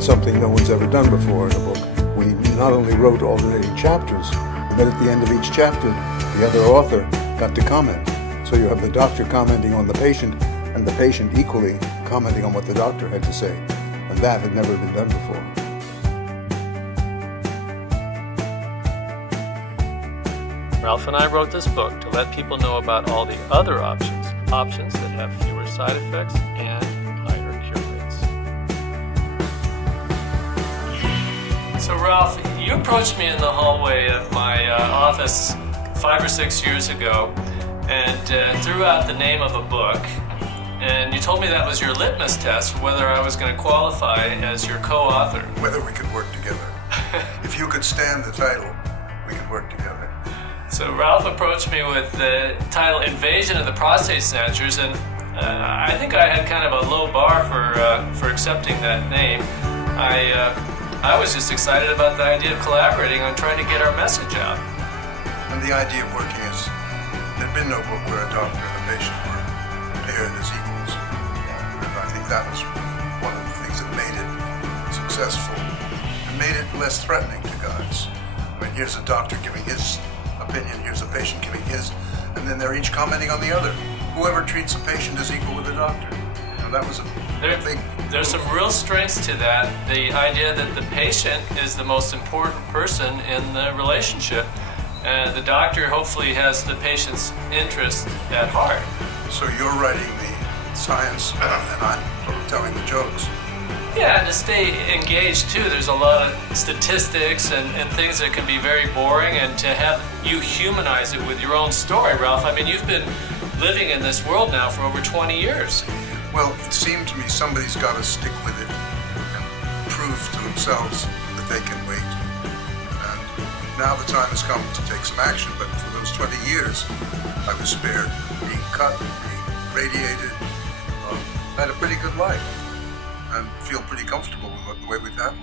did something no one's ever done before in a book. We not only wrote alternating chapters, but at the end of each chapter, the other author got to comment. So you have the doctor commenting on the patient, and the patient equally commenting on what the doctor had to say. And that had never been done before. Ralph and I wrote this book to let people know about all the other options that have fewer side effects and higher cure rates. So Ralph, you approached me in the hallway of my office 5 or 6 years ago and threw out the name of a book. And you told me that was your litmus test for whether I was going to qualify as your co-author. Whether we could work together. If you could stand the title, we could work together. So Ralph approached me with the title Invasion of the Prostate Snatchers, and I think I had kind of a low bar for accepting that name. I was just excited about the idea of collaborating on trying to get our message out. And the idea of working is, there'd been no book where a doctor and a patient were paired as equals. And I think that was one of the things that made it successful and made it less threatening to guys. I mean, here's a doctor giving his opinion, here's a patient giving his, and then they're each commenting on the other. Whoever treats a patient is equal with the doctor. Now, that was a big... There's some real strengths to that. The idea that the patient is the most important person in the relationship, and the doctor hopefully has the patient's interest at heart. So you're writing the science, and I'm sort of telling the jokes. Yeah, and to stay engaged too. There's a lot of statistics and things that can be very boring, and to have you humanize it with your own story, Ralph. I mean, you've been living in this world now for over 20 years. Well, it seemed to me somebody's got to stick with it and prove to themselves that they can wait. And now the time has come to take some action, but for those 20 years, I was spared being cut, being radiated. I had a pretty good life and feel pretty comfortable with the way we've had.